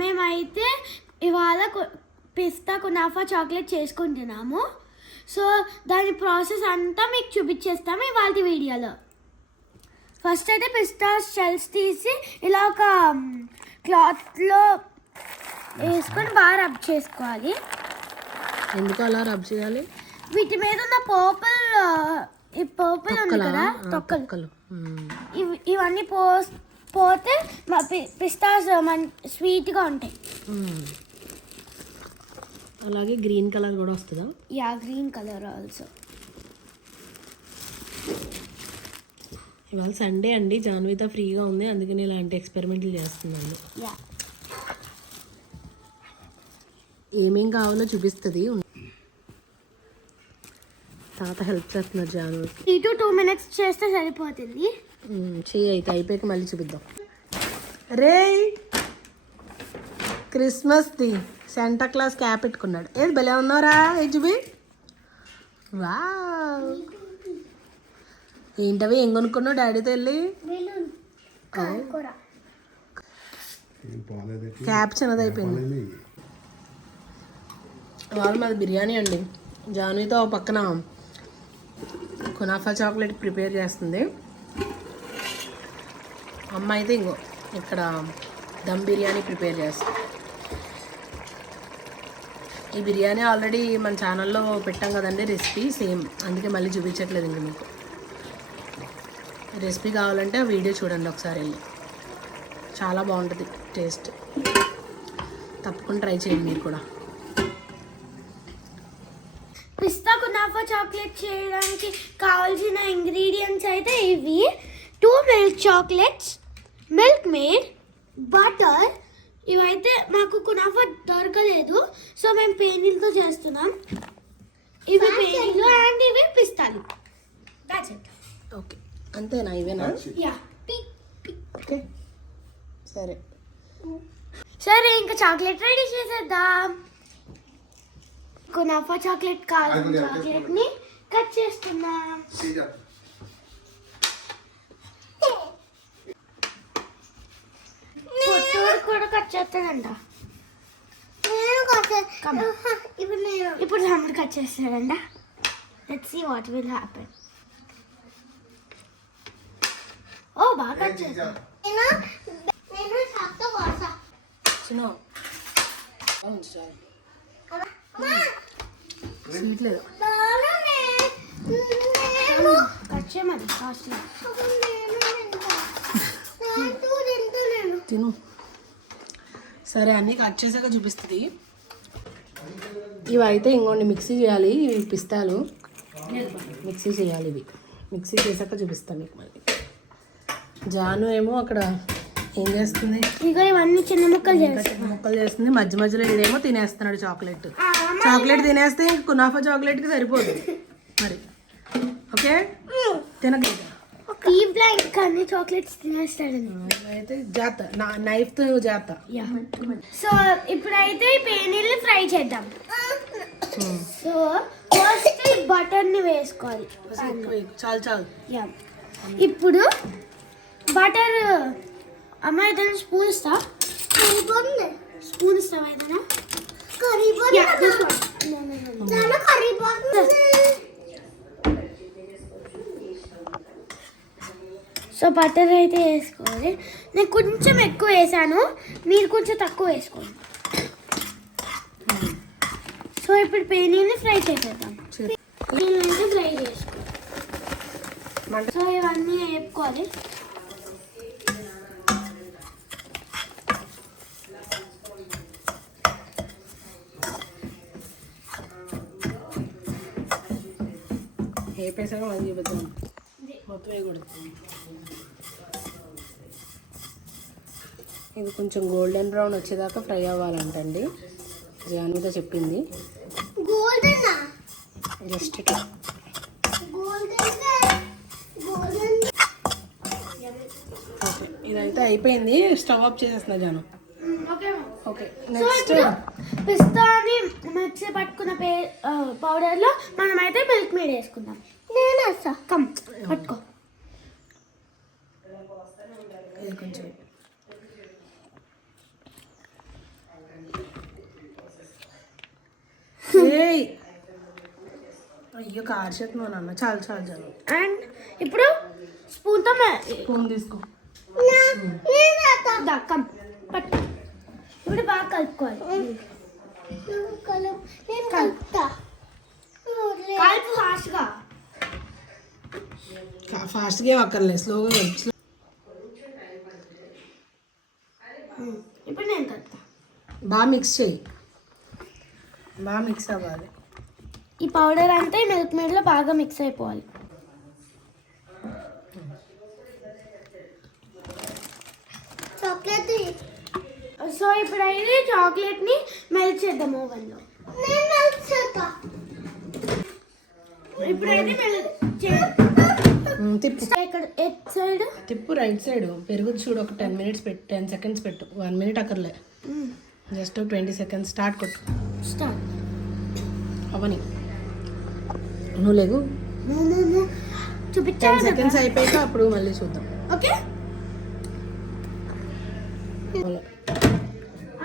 మేమైతే ఇవాళ పిస్తా kunafa chocolate చేసుకుంటున్నాము. సో దాని ప్రాసెస్ అంతా మీకు చూపించేస్తాము ఇవాళ వీడియోలో. ఫస్ట్ అయితే పిస్తా షెల్స్ తీసి ఇలా ఒక క్లాత్లో వేసుకొని బాగా రబ్ చేసుకోవాలి. ఎందుకు అలా రబ్ చేయాలి? వీటి మీద ఉన్న పర్పుల్ ఉంది కదా, తొక్కలు, ఇవన్నీ పోతే పిస్తాస్ స్వీట్గా ఉంటాయి. అలాగే గ్రీన్ కలర్ కూడా వస్తుందా? Yeah, green colour also. ఇవాళ సండే అండి, జాన్విత ఫ్రీగా ఉంది, అందుకని ఇలాంటి ఎక్స్పెరిమెంట్లు చేస్తుందండి. యా, ఏమేం కావాలో చూపిస్తుంది. తాత హెల్ప్ చేస్తున్నారు జాను. 3 to 2 minutes చేస్తే సరిపోతుంది. చెయ్యి అయితే అయిపోయాక మళ్ళీ చూపిద్దాం. రే క్రిస్మస్ది శాంటా క్లాస్ క్యాప్ పెట్టుకున్నాడు. ఏది భలే ఉన్నారా హెచ్బి? వా, ఏంటవి ఏం కొనుక్కున్నావు డాడీతో వెళ్ళి? క్యాప్ చిన్నదైపోయింది. వాళ్ళు మాది బిర్యానీ అండి. జానుతో పక్కన కునాఫా చాక్లెట్ ప్రిపేర్ చేస్తుంది. అమ్మ అయితే ఇంకో ఇక్కడ దమ్ బిర్యానీ ప్రిపేర్ చేస్తుంది. ఈ బిర్యానీ ఆల్రెడీ మన ఛానల్లో పెట్టాం కదండి రెసిపీ, సేమ్, అందుకే మళ్ళీ చూపించట్లేదు ఇంక మీకు. రెసిపీ కావాలంటే ఆ వీడియో చూడండి ఒకసారి వెళ్ళి, చాలా బాగుంటుంది టేస్ట్. తప్పకుండా ట్రై చేయండి మీరు కూడా. పిస్తా కునాఫా చాక్లెట్ చేయడానికి కావాల్సిన ఇంగ్రీడియంట్స్ అయితే ఇవి: 2 milk chocolates, milk made, butter. ఇవైతే మాకు కునాఫా దొరకలేదు, సో మేము పేనీలతో చేస్తున్నాం. ఇవి పేనీలు అండ్ ఇవి పిస్తాలు. That's it. ఓకే, అంతేనా? ఇవేనా? యా. ఓకే, సరే సరే, ఇంకా చాక్లెట్ రెడీ చేసేద్దాం. కునాఫా చాక్లెట్ కావాల్సిన చాక్లెట్ని కట్ చేస్తున్నాం. పొట్టోడు కూడా కట్ చేస్తాడంట. ఇప్పుడు తమ్ముడు కట్ చేస్తాడంట. Let's see what will happen. ఓ, బాగా కట్ చేస్తాడు. స్వీట్ లేదు, కట్ చేయమని తిను. సరే, అన్నీ కట్ చేసాక చూపిస్తుంది. ఇవి అయితే ఇంకోండి మిక్సీ చేయాలి. ఇవి పిస్తాలు మిక్సీ చేయాలి. ఇవి మిక్సీ చేసాక చూపిస్తాను మీకు మళ్ళీ. జాను ఏమో అక్కడ ఏం చేస్తుంది? ఇక ఇవన్నీ చిన్న ముక్కలు చేస్తుంది. మధ్య మధ్యలో ఇదేమో తినేస్తున్నాడు చాక్లెట్. చాక్లెట్ తినేస్తే కునాఫా చాక్లెట్కి సరిపోదు మరి. ఓకే, తినగలదా? అన్ని చాక్లెట్స్ తినేస్తాడండి. అయితే జాత నైఫ్తో జాత. సో ఇప్పుడైతే ఈ పేనీలు ఫ్రై చేద్దాం. సో ఫస్ట్ బటర్ని వేసుకోవాలి. చాలు చాలు. ఇప్పుడు బటర్ అమ్మ ఏదైనా స్పూన్ ఇస్తా. స్పూన్ ఇస్తావా ఏదైనా? సో బటర్ అయితే వేసుకోవాలి. నేను కొంచెం ఎక్కువ వేసాను, మీరు కొంచెం తక్కువ వేసుకోండి. సో ఇప్పుడు పేనీని ఫ్రై చేసేద్దాం. పేనీని ఫ్రై చేసుకోవాలి. సో ఇవన్నీ వేపుకోవాలి. వేపేసాక మళ్ళీ చూపిద్దాం. మొత్తం వేయకూడదు. ఇది కొంచెం గోల్డెన్ బ్రౌన్ వచ్చేదాకా ఫ్రై అవ్వాలంటండి, జాన్విత చెప్పింది. జస్ట్ ఓకే, ఇదైతే అయిపోయింది. స్టవ్ ఆఫ్ చేసేస్తున్నా జాను. ఓకే, నెక్స్ట్ పిస్తాని మిక్సీ పట్టుకున్న పౌడర్లో మనమైతే మిల్క్ మేడ్ వేసుకుందాం. నేను వేస్తా, కమ్ పట్టుకో. ఇది కొంచెం కార్షక్ నాన్న చాలు చాలు చాలు. అండ్ ఇప్పుడు స్పూన్తో స్పూన్ తీసుకో. దక్కం పట్టు. ఇప్పుడు బాగా కలుపుకోవాలి. కలుపు ఫాస్ట్గా. ఫాస్ట్గా అక్కర్లేదు, స్లోగా కలుపు. ఇప్పుడు నేను కలుపుతా. బాగా మిక్స్ చేయి, బాగా మిక్స్ అవ్వాలి. ఈ పౌడర్ అంతా మిల్క్ మేడ్లో బాగా మిక్స్ అయిపోవాలి. సో ఇప్పుడైతే చాక్లెట్ని మెల్ట్ చేద్దాం ఓవెన్లో. ఇప్పుడైతే తిప్పు, ఇక్కడ at side Tippu right side. పెరుగు చూడు, ఒక 10 minutes పెట్టు, 10 seconds పెట్టు. 1 minute అక్కర్లే, జస్ట్ 20 seconds. స్టార్ట్ కొట్టు. స్టార్ట్ అవని నువ్వు లేవు. 10 చూపించాను seconds అయిపోయాక అప్పుడు మళ్ళీ చూద్దాం. ఓకే.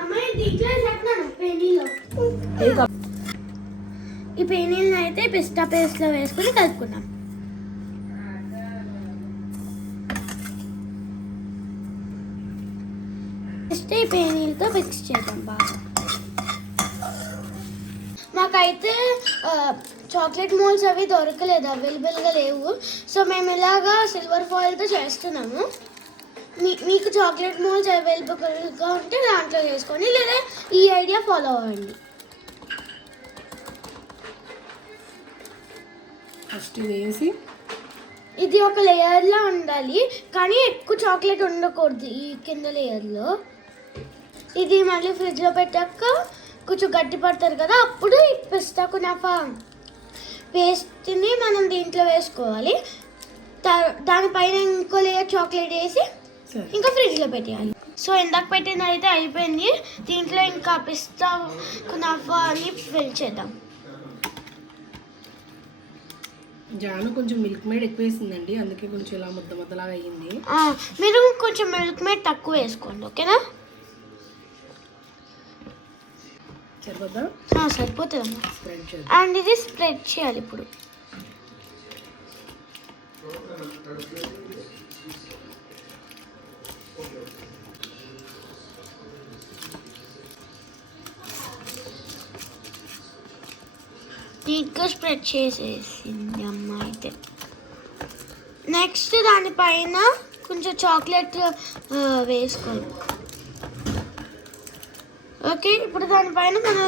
అమ్మాయి దీంట్లో వేస్తున్నాను పేనీలో. ఈ పేనీలను అయితే పిస్తా పేస్ట్లో వేసుకుని కలుపుకున్నాం. నెక్స్ట్ ఈ పేనీలతో మిక్స్ చేద్దాం బాగా. మాకైతే చాక్లెట్ మోల్స్ అవి దొరకలేదు, అవైలబుల్గా లేవు. సో మేము ఇలాగా సిల్వర్ ఫాయిల్తో చేస్తున్నాము. మీకు చాక్లెట్ మోల్స్ అవైలబుల్గా ఉంటే దాంట్లో చేసుకోండి, లేదా ఈ ఐడియా ఫాలో అవ్వండి. ఫస్ట్ వేసి ఇది ఒక లేయర్లో ఉండాలి, కానీ ఎక్కువ చాక్లెట్ ఉండకూడదు ఈ కింద లేయర్లో. ఇది మళ్ళీ ఫ్రిడ్జ్లో పెట్టాక కొంచెం గట్టి పడతారు కదా, అప్పుడు ఈ పిస్తా కునాఫా పేస్ట్ని మనం దీంట్లో వేసుకోవాలి. దానిపైన ఇంకో లేయర్ చాక్లెట్ వేసి ఇంకా ఫ్రిడ్జ్లో పెట్టేయాలి. సో ఇందాక పెట్టింది అయితే అయిపోయింది. దీంట్లో ఇంకా పిస్తా కునాఫా అని ఫిల్ చేద్దాం. జాను కొంచెం మిల్క్ మేడ్ ఎక్కువ వేసిందండి, అందుకే కొంచెం ఇలా ముద్ద ముద్దలాగా అయ్యింది. మీరు కొంచెం మిల్క్ మేడ్ తక్కువ వేసుకోండి, ఓకేనా? సరిపోద్దా? సరిపోతుంది. స్ప్రెడ్ చేద్దాం. అండ్ ఇది స్ప్రెడ్ చేయాలి ఇప్పుడు. నీట్గా స్ప్రెడ్ చేసేసింది అమ్మ అయితే. నెక్స్ట్ దానిపైన కొంచెం చాక్లెట్ వేసుకోవాలి. ఓకే, ఇప్పుడు దానిపైన మనం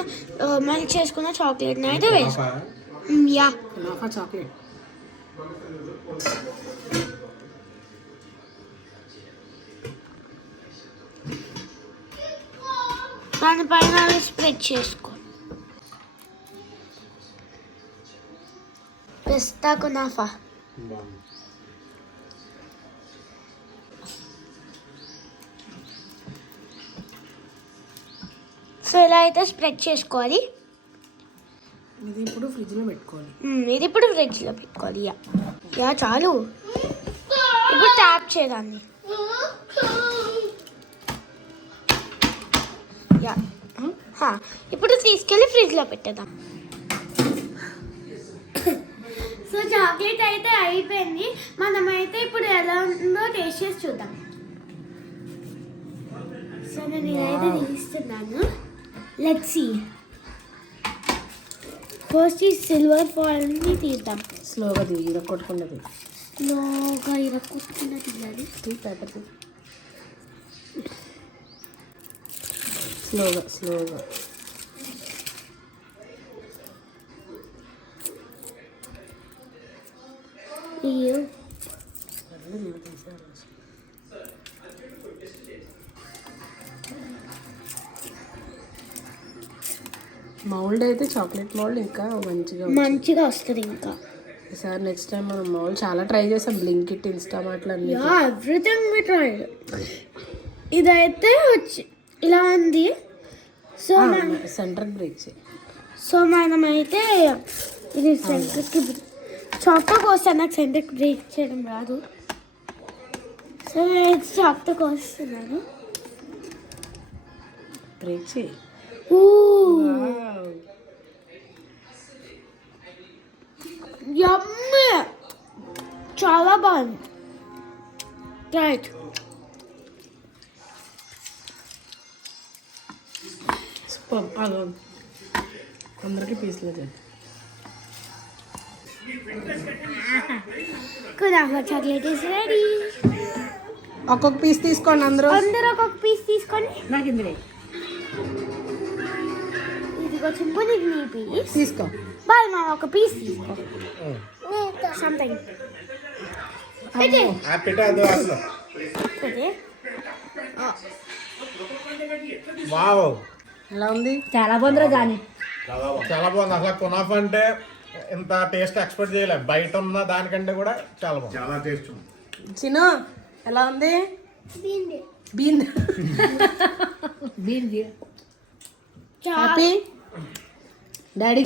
మెల్ట్ చేసుకున్న చాక్లెట్ని అయితే వేసుకోవాలి. Yeah, kunafa chocolate. దానిపైన అవి స్ప్రెడ్ చేసుకో. పిస్తా కునాఫా. సో ఇలా అయితే స్ప్రెడ్ చేసుకోవాలి. ఇది ఇప్పుడు ఫ్రిడ్జ్లో పెట్టుకోవాలి. ఇది ఇప్పుడు ఫ్రిడ్జ్లో పెట్టుకోవాలి. యా చాలు. ఇప్పుడు ట్యాప్ చేయదాన్ని. యా, ఇప్పుడు తీసుకెళ్ళి ఫ్రిడ్జ్లో పెట్టేద్దాం. సో చాక్లెట్ అయితే అయిపోయింది. మనమైతే ఇప్పుడు ఎలా ఉందో టేస్ట్ చేసి చూద్దాం. సో నేను ఇదైతే తీస్తున్నాను. Let's see. ఫస్ట్ ఈ సిల్వర్ ఫాయిల్ని తీద్దాం. స్లోగా తీయి, ఇరక్కొట్టుకున్నది. స్లోగా ఇరక్కొట్టుకున్న తీయాలి. పేపర్ స్లోగా స్లోగా. అయ్యో, మౌల్డ్ అయితే చాక్లెట్ మౌల్డ్ ఇంకా మంచిగా వస్తుంది. ఇంకా సార్ నెక్స్ట్ టైం మనం మౌల్డ్ చాలా ట్రై చేసాం, బ్లింకిట్, ఇన్స్టామార్ట్లో అన్ని. Everything we try. ఇదైతే వచ్చి ఇలా ఉంది. సో సెంటర్ బ్రేక్ చేయి. సో మనమైతే ఇది సెంటర్కి చాక్తో వస్తాను. నాకు సెంటర్కి బ్రేక్ చేయడం రాదు. సో నేనైతే చాక్తో వస్తున్నాను. బ్రేక్ చేయి. యమ్మీ చాలా బాగుంది. Right super. అందరికీ పీస్లో చేద్దాం. Kunafa chocolate is ready. ఒక్కొక్క పీస్ తీసుకోండి అందరూ. అందరూ ఒక్కొక్క పీస్ తీసుకొని నాకు ఇందులో ఇదిగో చింపు నీకు నీ పీస్. తీసుకో. బాయ్ మా ఒక పీస్ తీసుకో. సంథింగ్ పెట్టే పెట్టే. వావ్, ఎలా ఉంది? చాలా బాగుందిరా జాని. చాలా బాగుంది. అసలు కునాఫా అంటే ఇంత టేస్ట్ ఎక్స్పెక్ట్ చేయలేదు. బయట ఉన్న దానికంటే కూడా చాలా బాగుంది. చాలా టేస్ట్ ఉంది. చిన్న ఎలా ఉంది? Been happy daddy.